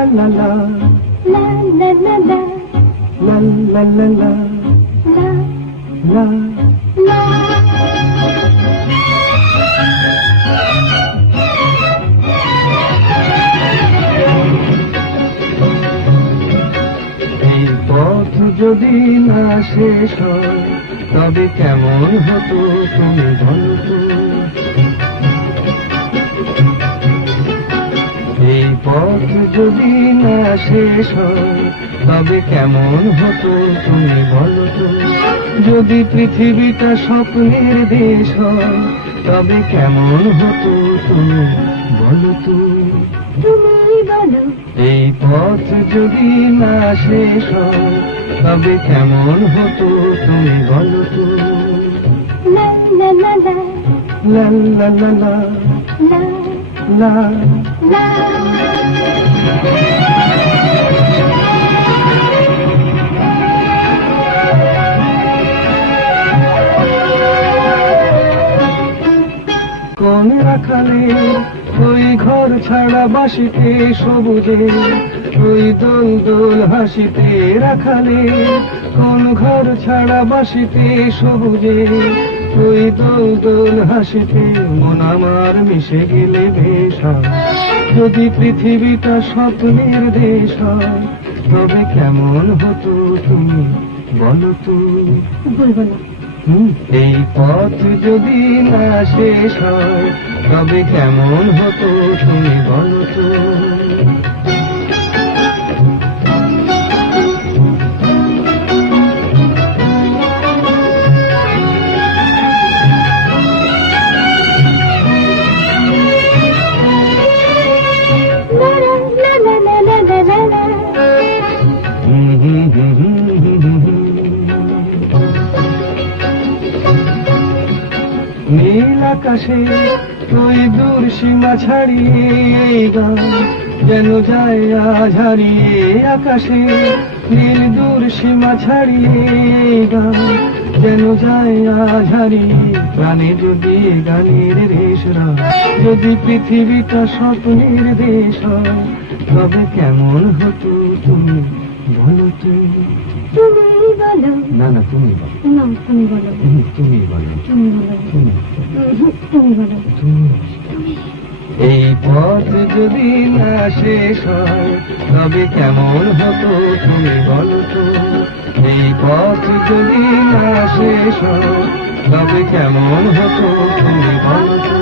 la la la la la la la la la la la la la la এই পথ যদি না শেষ হয় তবে কেমন হতো তুমি বলো তো। এই পথ যদি না শেষ হয় তবে কেমন হতো তুমি বলো তো। যদি পৃথিবীটা স্বপ্নের দেশ হয় তবে কেমন হতো তুমি বলো তো। তুমি বলো এই পথ যদি না শেষ হয় তবে কেমন হতো তুমি বলো তো। la la la la লা লা লা লা la লা la কোন রাখালে ওই ঘর ছাড়া বাসিতে সবুজে ওই দোল দোল হাসিতে রাখালে কোন ঘর ছাড়া বাসিতে সবুজে ওই দোল দোল হাসিতে মন আমার মিশে গেলে বেশ হয়। যদি পৃথিবীটা স্বপ্নের দেশ হয় তবে কেমন হতো তুমি বলো তো। বলবো না এই পথ যদি না শেষ হয় তবে কেমন হতো তুমি বলো তো। la la la la la la la নীল আকাশে ওই দূর সীমা ছাড়িয়ে এই গান যেন যায় আজ হারিয়ে। আকাশে নীল দূর সীমা ছাড়িয়ে এই গান যেন যায় আজ হারিয়ে। প্রাণে যদি গানের রেশ হয় যদি পৃথিবীটা স্বপ্নের দেশ হয় তবে কেমন হতো তুমি বলো তো। তুমি বলো না না তুমি বলো। না তুমি বলো তুমি বলো তুমি বলো তুমি তুমি বলো এই পথ যদি না শেষ হয় তবে কেমন হতো তুমি বলো তো। এই পথ যদি না শেষ হয় তবে কেমন হতো তুমি বলো তো।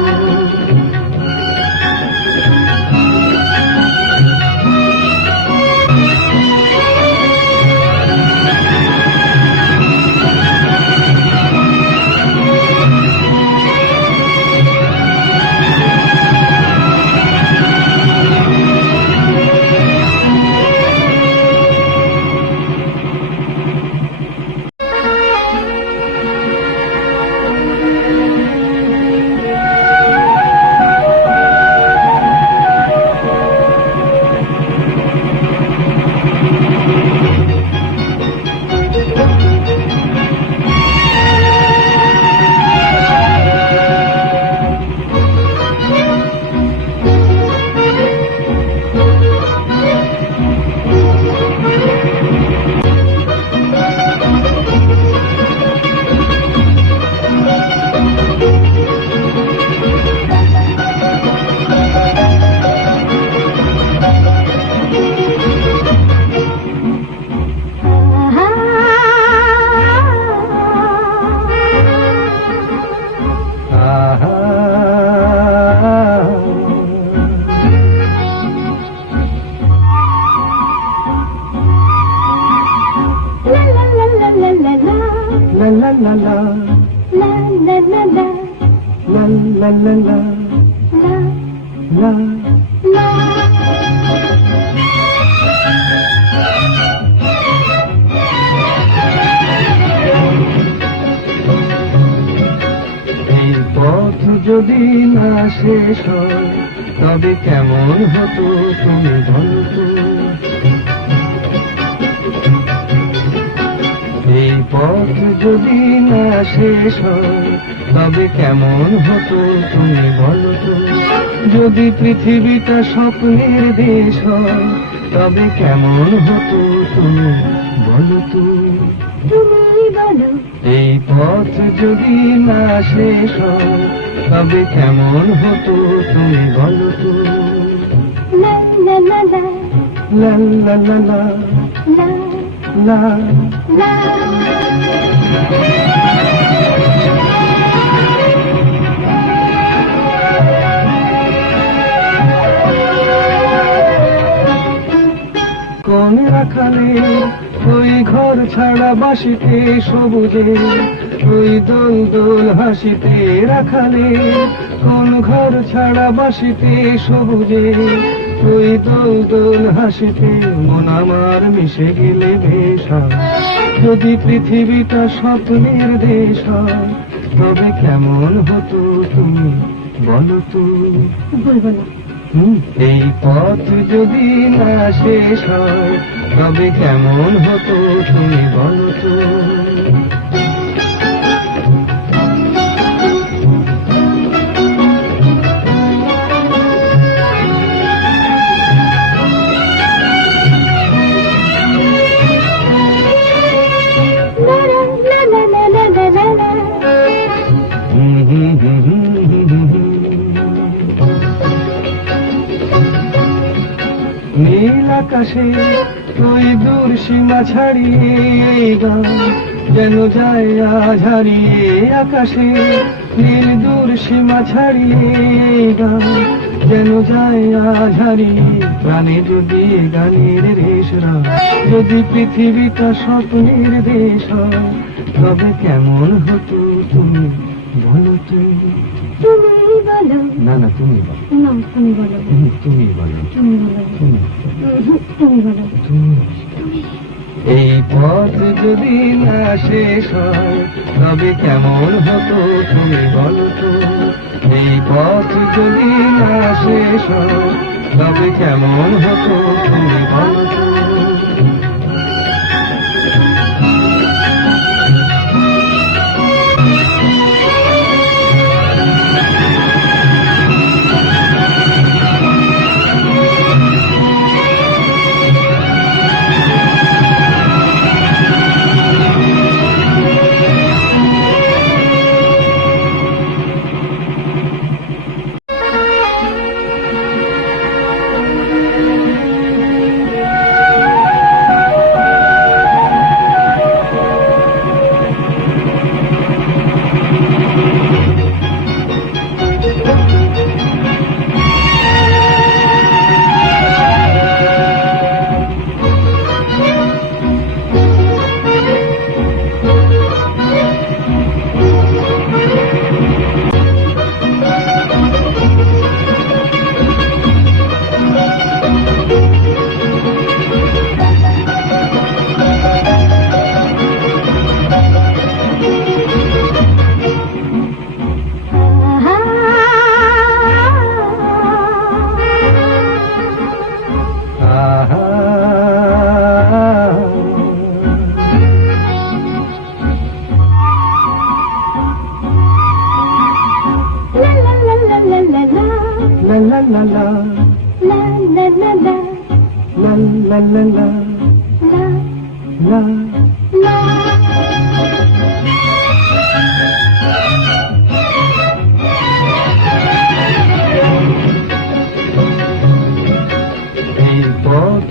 la la la la la la la la la la la la la এই পথ যদি না শেষ হয় তবে কেমন হতো তুমি বলো তো। এই পথ যদি না শেষ হয় তবে কেমন হতো তুমি বলো তো। যদি পৃথিবীটা স্বপ্নের দেশ হয় তবে কেমন হতো তুমি বলো তো। তুমি বলো এই পথ যদি না শেষ হয় তবে কেমন হতো তুমি বলো তো। লা লা লা লা লা লা লা লা লা লা। লা কোন রাখালে ওই ঘর ছাড়া বাসিতে সবুজে, ওই দোল দোল হাসিতে রাখালে কোন ঘর ছাড়া বাসিতে সবুজে, ওই দোল দোল হাসিতে মন আমার মিশে গেলে বেশ হয়। যদি পৃথিবীটা স্বপ্নের দেশ হয় তবে কেমন হতো তুমি বলো তো। বলবো না। এই পথ যদি না শেষ হয় তবে কেমন হতো তুমি বলো তো। লা লা লা লা লা লা লা। নীল আকাশে ওই দূর সীমা ছাড়িয়ে এই গান যেন যায় আজ হারিয়ে। আকাশে নীল দূর সীমা ছাড়িয়ে এই গান যেন যায় আজ হারিয়ে। প্রাণে যদি গানের রেশরা, যদি পৃথিবীটা স্বপ্নের দেশ হয় তবে কেমন হতো তুমি বলো তো। তুমি বলো না না তুমি বলো। না তুমি বলো তুমি বলো। তুমি বলো তুমি তুমি বলো এই পথ যদি না শেষ হয় তবে কেমন হতো তুমি বলো তো। এই পথ যদি না শেষ হয় তবে কেমন হতো তুমি বলো তো।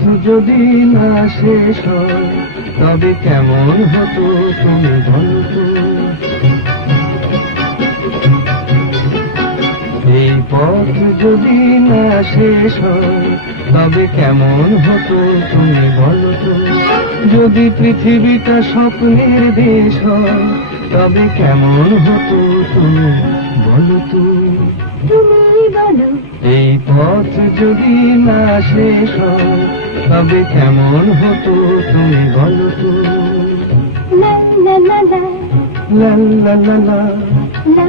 এই পথ যদি না শেষ হয় তবে কেমন হতো তুমি বলো তো। এই পথ যদি না শেষ হয় তবে কেমন হতো তুমি বলো তো। যদি পৃথিবীটা স্বপ্নের দেশ হয় তবে কেমন হতো তুমি বলো তো। তুমি বলো এই পথ যদি না শেষ হয় তবে কেমন হতো তুমি বলো তো। লা লা লা লা লা লা লা লা লা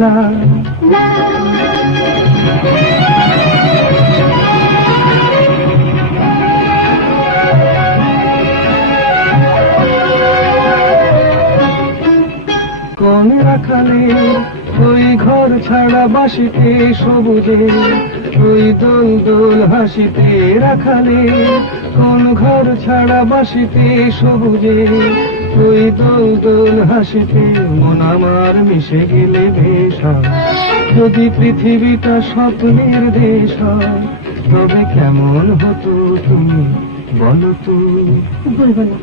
লা। লা। কোন রাখালে ওই ঘর ছাড়া বাসিতে সবুজে, ওই দোল দোল হাসিতে রাখালে, কোন ঘর ছাড়া বাসিতে সবুজে, ওই দোল দোল হাসিতে মন আমার মিশে গেলে বেশ হয়। যদি পৃথিবীটা স্বপ্নের দেশ হয়, তবে কেমন হতো তুমি বলো তো? বলবো না।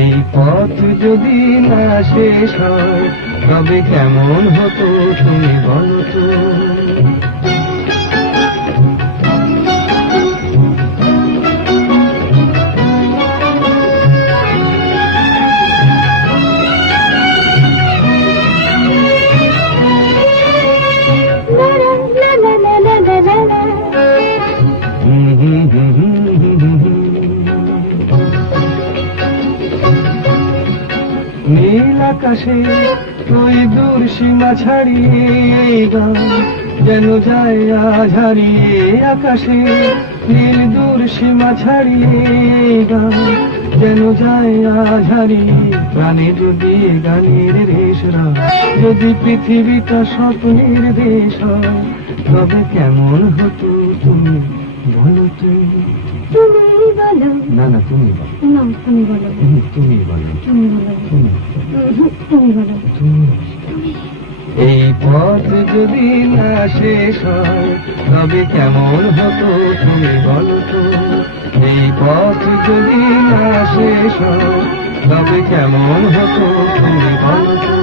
এই পথ যদি না শেষ হয়, তবে কেমন হতো তুমি বলো তো? লা লা লা লা লা লা লা লা। নীল আকাশে ওই দূর সীমা ছাড়িয়ে এই গান যেন যায় আজ হারিয়ে। আকাশে নীল দূর সীমা ছাড়িয়ে এই গান যেন যায় আজ হারিয়ে। প্রাণে যদি এ গানের রেশরা, যদি পৃথিবীটা স্বপ্নের দেশ হয়, তবে কেমন হতো তুমি বলো তো? তুমি বলো। না না, তুমি বলো। না, তুমি বলো। তুমি বলো। তুমি বলো। তুমি তুমি বলো। তুমি। এই পথ যদি না শেষ হয়, তবে কেমন হতো তুমি বলো তো? এই পথ যদি না শেষ হয়, তবে কেমন হতো তুমি বলো তো?